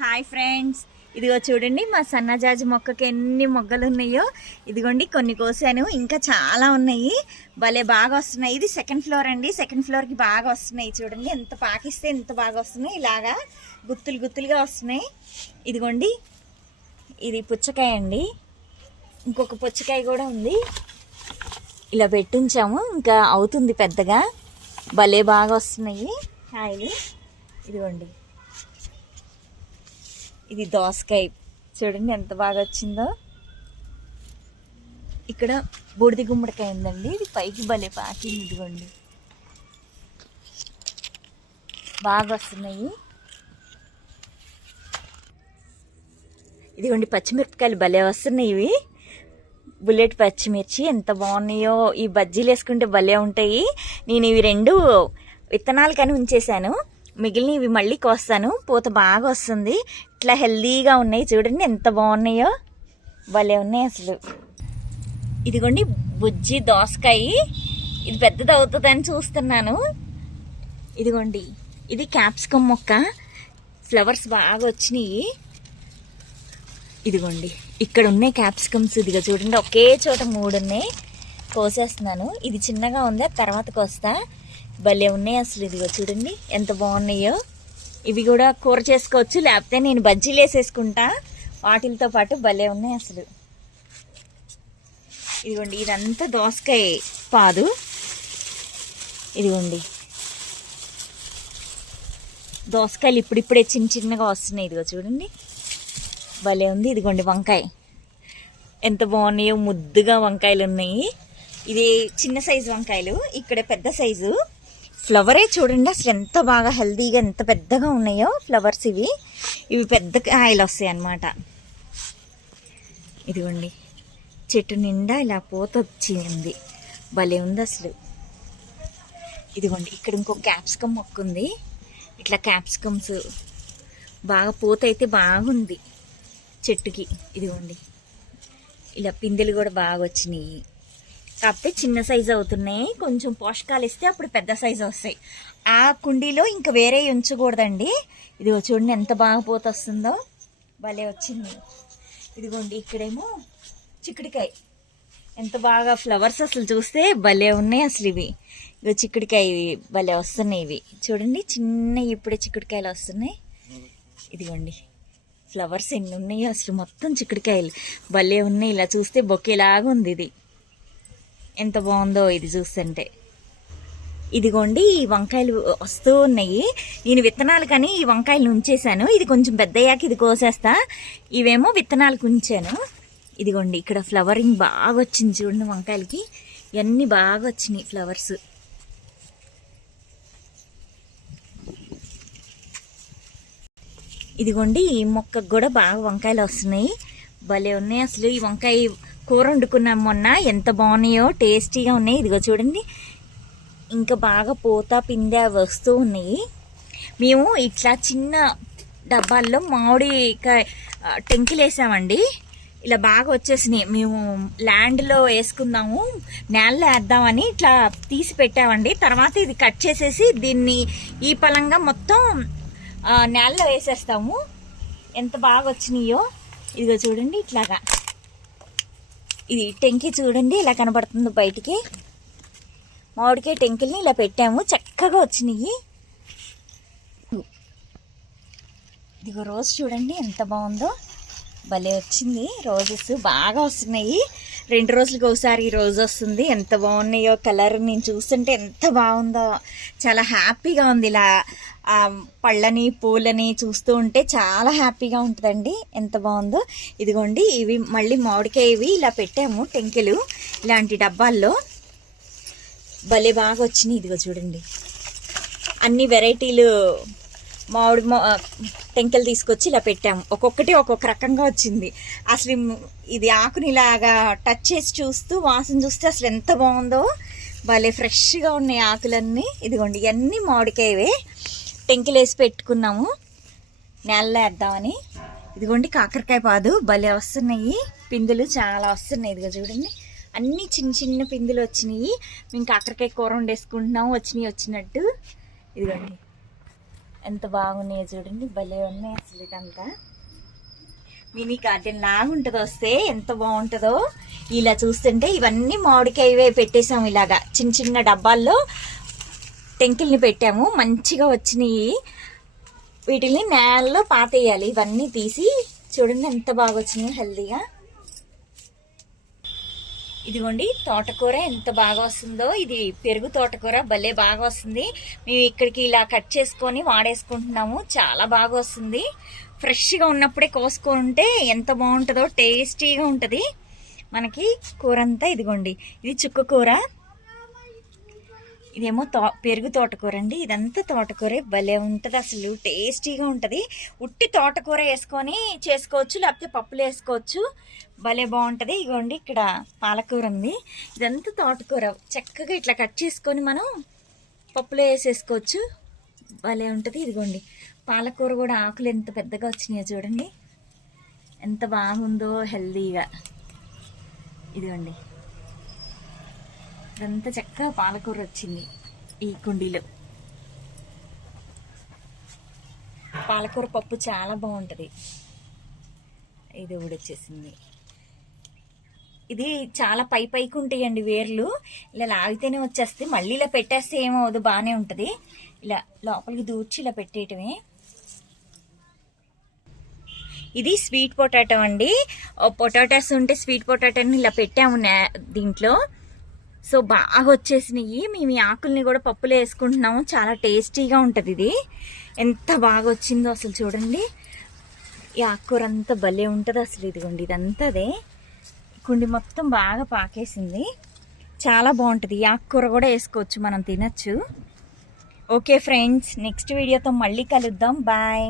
Hi friends, ఇదిగో చూడండి మా సన్నజాజి మొక్కకి ఎన్ని మొగ్గలు ఉన్నాయో. ఇదిగోండి కొన్ని కోసాను, ఇంకా చాలా ఉన్నాయి. భలే బాగా వస్తున్నాయి. ఇది సెకండ్ ఫ్లోర్ అండి. సెకండ్ ఫ్లోర్కి బాగా వస్తున్నాయి. చూడండి ఎంత పాకిస్తే ఎంత బాగా వస్తున్నాయి. ఇలాగా గుత్తులు గుత్తులుగా వస్తున్నాయి. ఇదిగోండి ఇది పుచ్చకాయ అండి. ఇంకొక పుచ్చకాయ కూడా ఉంది. ఇలా పెట్టించాము, ఇంకా అవుతుంది పెద్దగా. భలే బాగా వస్తున్నాయి కాయలు. ఇదిగోండి ఇది దోసకాయ, చూడండి ఎంత బాగా వచ్చిందో. ఇక్కడ బూడిద గుమ్మడికాయ ఉందండి. ఇది పైకి భలే పాకింది. ఇదిగోండి బాగా వస్తున్నాయి. ఇదిగోండి పచ్చిమిరపకాయలు భలే వస్తున్నాయి. ఇవి బుల్లెట్ పచ్చిమిర్చి ఎంత బాగున్నాయో. ఈ బజ్జీలు వేసుకుంటే భలే ఉంటాయి. నేను ఇవి రెండు విత్తనాలు కానీ ఉంచేసాను, మిగిలిన ఇవి మళ్ళీ కోస్తాను. పూత బాగా వస్తుంది. ఇట్లా హెల్దీగా ఉన్నాయి. చూడండి ఎంత బాగున్నాయో, భలే ఉన్నాయి అసలు. ఇదిగోండి బుజ్జి దోసకాయ. ఇది పెద్దది అవుతుందని చూస్తున్నాను. ఇదిగోండి ఇది క్యాప్సికమ్ మొక్క. ఫ్లవర్స్ బాగా వచ్చినాయి. ఇదిగోండి ఇక్కడ ఉన్నాయి క్యాప్సికమ్స్. ఇదిగో చూడండి ఒకే చోట 3 ఉన్నాయి. కోసేస్తున్నాను. ఇది చిన్నగా ఉంది, తర్వాత కోస్తా. భలే ఉన్నాయి అసలు. ఇదిగో చూడండి ఎంత బాగున్నాయో. ఇవి కూడా కూర చేసుకోవచ్చు, లేకపోతే నేను బజ్జీలు వేసేసుకుంటా వాటితో పాటు. భలే ఉన్నాయి అసలు. ఇదిగోండి ఇదంతా దోసకాయ పాదు. ఇదిగోండి దోసకాయలు ఇప్పుడిప్పుడే చిన్న చిన్నగా వస్తున్నాయి. ఇదిగో చూడండి భలే ఉంది. ఇదిగోండి వంకాయ ఎంత బాగున్నాయో, ముద్దుగా వంకాయలు ఉన్నాయి. ఇది చిన్న సైజు వంకాయలు, ఇక్కడ పెద్ద సైజు. ఫ్లవరే చూడండి అసలు ఎంత బాగా హెల్దీగా ఎంత పెద్దగా ఉన్నాయో ఫ్లవర్స్. ఇవి పెద్ద కాయలు వస్తాయి అన్నమాట. ఇదిగోండి చెట్టు నిండా ఇలా పూత వచ్చింది. భలే ఉంది అసలు. ఇదిగోండి ఇక్కడ ఇంకో క్యాప్సికమ్ మొక్క ఉంది. ఇట్లా క్యాప్సికమ్స్ బాగా పూత అయితే బాగుంది చెట్టుకి. ఇదిగోండి ఇలా పిందెలు కూడా బాగా వచ్చినాయి. కాకపోతే చిన్న సైజు అవుతున్నాయి. కొంచెం పోషకాలు ఇస్తే అప్పుడు పెద్ద సైజు వస్తాయి. ఆ కుండీలో ఇంకా వేరే ఉంచకూడదండి. ఇదిగో చూడండి ఎంత బాగా పూత వస్తుందో, భలే వచ్చింది. ఇదిగోండి ఇక్కడేమో చిక్కుడికాయ. ఎంత బాగా ఫ్లవర్స్ అసలు చూస్తే భలే ఉన్నాయి అసలు. ఇవి చిక్కుడికాయ భలే వస్తున్నాయి. ఇవి చూడండి చిన్న ఇప్పుడే చిక్కుడికాయలు వస్తున్నాయి. ఇదిగోండి ఫ్లవర్స్ ఎన్ని ఉన్నాయో అసలు. మొత్తం చిక్కుడికాయలు భలే ఉన్నాయి. ఇలా చూస్తే బొకేలాగా ఉంది. ఇది ఎంత బాగుందో ఇది చూస్తుంటే. ఇదిగోండి ఈ వంకాయలు వస్తూ ఉన్నాయి. నేను విత్తనాలు కానీ ఈ వంకాయలు ఉంచేసాను. ఇది కొంచెం పెద్దయ్యాక ఇది కోసేస్తా. ఇవేమో విత్తనాలకు ఉంచాను. ఇదిగోండి ఇక్కడ ఫ్లవరింగ్ బాగా వచ్చింది చూడండి వంకాయలకి. ఇవన్నీ బాగా వచ్చినాయి ఫ్లవర్స్. ఇదిగోండి ఈ మొక్కకు కూడా బాగా వంకాయలు వస్తున్నాయి. భలే ఉన్నాయి అసలు. ఈ వంకాయ కూర వండుకున్నాం మొన్న, ఎంత బాగున్నాయో, టేస్టీగా ఉన్నాయి. ఇదిగో చూడండి ఇంకా బాగా పూత పిందె వస్తూ ఉన్నాయి. మేము ఇట్లా చిన్న డబ్బాల్లో మామిడికాయ టెంకిలు వేసామండి. ఇలా బాగా వచ్చేసినాయి. మేము ల్యాండ్లో వేసుకుందాము, నేలలో వేద్దామని ఇట్లా తీసి పెట్టామండి. తర్వాత ఇది కట్ చేసేసి దీన్ని ఈ పలంగా మొత్తం నేలలో వేసేస్తాము. ఎంత బాగా వచ్చినాయో. ఇదిగో చూడండి ఇట్లాగా. ఇది టెంకి చూడండి ఇలా కనబడుతుంది బయటికి. మామిడికాయ టెంకిల్ని ఇలా పెట్టాము, చక్కగా వచ్చినాయి. ఇదిగో రోజు చూడండి ఎంత బాగుందో, భలే వచ్చింది. రోజెస్ బాగా వస్తున్నాయి. 2 రోజులకి ఒకసారి ఈ రోజు వస్తుంది. ఎంత బాగున్నాయో కలర్. నేను చూస్తుంటే ఎంత బాగుందో, చాలా హ్యాపీగా ఉంది. ఇలా పళ్ళని పూలని చూస్తూ ఉంటే చాలా హ్యాపీగా ఉంటుందండి. ఎంత బాగుందో. ఇదిగోండి ఇవి మళ్ళీ మామిడికాయ ఇవి ఇలా పెట్టాము టెంకెలు ఇలాంటి డబ్బాల్లో. భలే బాగా వచ్చినాయి. ఇదిగో చూడండి అన్ని వెరైటీలు మామిడి టెంకెలు తీసుకొచ్చి ఇలా పెట్టాము. ఒక్కొక్కటి ఒక్కొక్క రకంగా వచ్చింది. అసలు ఇది ఆకుని ఇలాగా టచ్ చేసి చూస్తూ వాసన చూస్తే అసలు ఎంత బాగుందో. భలే ఫ్రెష్గా ఉన్నాయి ఆకులన్నీ. ఇదిగోండి ఇవన్నీ మామిడికాయవే. టెంకిలు వేసి పెట్టుకున్నాము నేలలో వేద్దామని. ఇదిగోండి కాకరకాయ పాదు భలే వస్తున్నాయి. పిందులు చాలా వస్తున్నాయి. ఇదిగో చూడండి అన్నీ చిన్న చిన్న పిందులు వచ్చినాయి. మేము కాకరకాయ కూర వండేసుకుంటున్నాము వచ్చినట్టు. ఇదిగోండి ఎంత బాగున్నాయో చూడండి, భలే ఉన్నాయి అసలు. ఇదంతా మినీ గార్డెన్ లాగా ఉంటుంది, వస్తే ఎంత బాగుంటుందో. ఇలా చూస్తుంటే ఇవన్నీ మామిడికాయవే పెట్టేసాము, ఇలాగా చిన్న చిన్న డబ్బాల్లో టెంకిల్ని పెట్టాము, మంచిగా వచ్చినాయి. వీటిని నేలలో పాతేయాలి, ఇవన్నీ తీసి చూడండి ఎంత బాగా వచ్చినాయి హెల్దీగా. ఇదిగోండి తోటకూర ఎంత బాగా వస్తుందో, ఇది పెరుగు తోటకూర భలే బాగా వస్తుంది. మేము ఇక్కడికి ఇలా కట్ చేసుకొని వాడేసుకుంటున్నాము, చాలా బాగా వస్తుంది. ఫ్రెష్గా ఉన్నప్పుడే కోసుకుంటే ఎంత బాగుంటుందో, టేస్టీగా ఉంటుంది మనకి కూర అంతా. ఇదిగోండి ఇది చుక్క కూర, ఇదేమో పెరుగు తోటకూర అండి. ఇదంతా తోటకూరే, భలే ఉంటుంది అసలు, టేస్టీగా ఉంటుంది. ఉట్టి తోటకూర వేసుకొని చేసుకోవచ్చు, లేకపోతే పప్పులు వేసుకోవచ్చు, భలే బాగుంటుంది. ఇగోండి ఇక్కడ పాలకూర ఉంది, ఇదంతా తోటకూర. చక్కగా ఇట్లా కట్ చేసుకొని మనం పప్పులో వేసేసుకోవచ్చు, భలే ఉంటుంది. ఇదిగోండి పాలకూర కూడా ఆకులు ఎంత పెద్దగా వచ్చినాయో చూడండి, ఎంత బాగుందో హెల్దీగా. ఇదిగోండి ఇదంతా చక్కగా పాలకూర వచ్చింది ఈ కుండీలో. పాలకూర పప్పు చాలా బాగుంటుంది. ఇది కూడా వచ్చేసింది. ఇది చాలా పైకి ఉంటాయండి వేర్లు, ఇలా లాగితేనే వచ్చేస్తాయి. మళ్ళీ ఇలా పెట్టేస్తే ఏమవుదు, బాగానే ఉంటుంది. ఇలా లోపలికి దూర్చి ఇలా పెట్టేయటమే. ఇది స్వీట్ పొటాటో అండి. పొటాటోస్ ఉంటే స్వీట్ పొటాటోని ఇలా పెట్టాము దీంట్లో. సో బాగా వచ్చేసినాయి. మేము ఈ ఆకుల్ని కూడా పప్పులో వేసుకుంటున్నాము, చాలా టేస్టీగా ఉంటుంది. ఇది ఎంత బాగా వచ్చిందో అసలు చూడండి. ఈ ఆకుకూర అంతా భలే ఉంటుంది అసలు. ఇదిగోండి ఇదంతా అదే కుండి మొత్తం బాగా పాకేసింది, చాలా బాగుంటుంది. ఈ ఆకుకూర కూడా వేసుకోవచ్చు, మనం తినచ్చు. ఓకే ఫ్రెండ్స్, నెక్స్ట్ వీడియోతో మళ్ళీ కలుద్దాం. బాయ్.